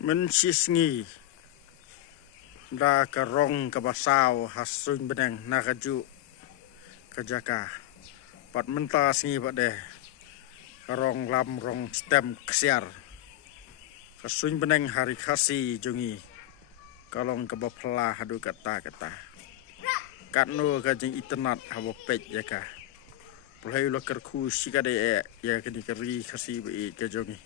Mencisngi da karong kabasau hasun beneng nakaju kajaka pat mentas ngi pat deh karong lam rong stem kesiar hasun beneng hari khasi jungi kalong kabapla hadu kata katno kajing internet habo pej yaka pulai lo kerku sikade ya kini kari khasi be kajongi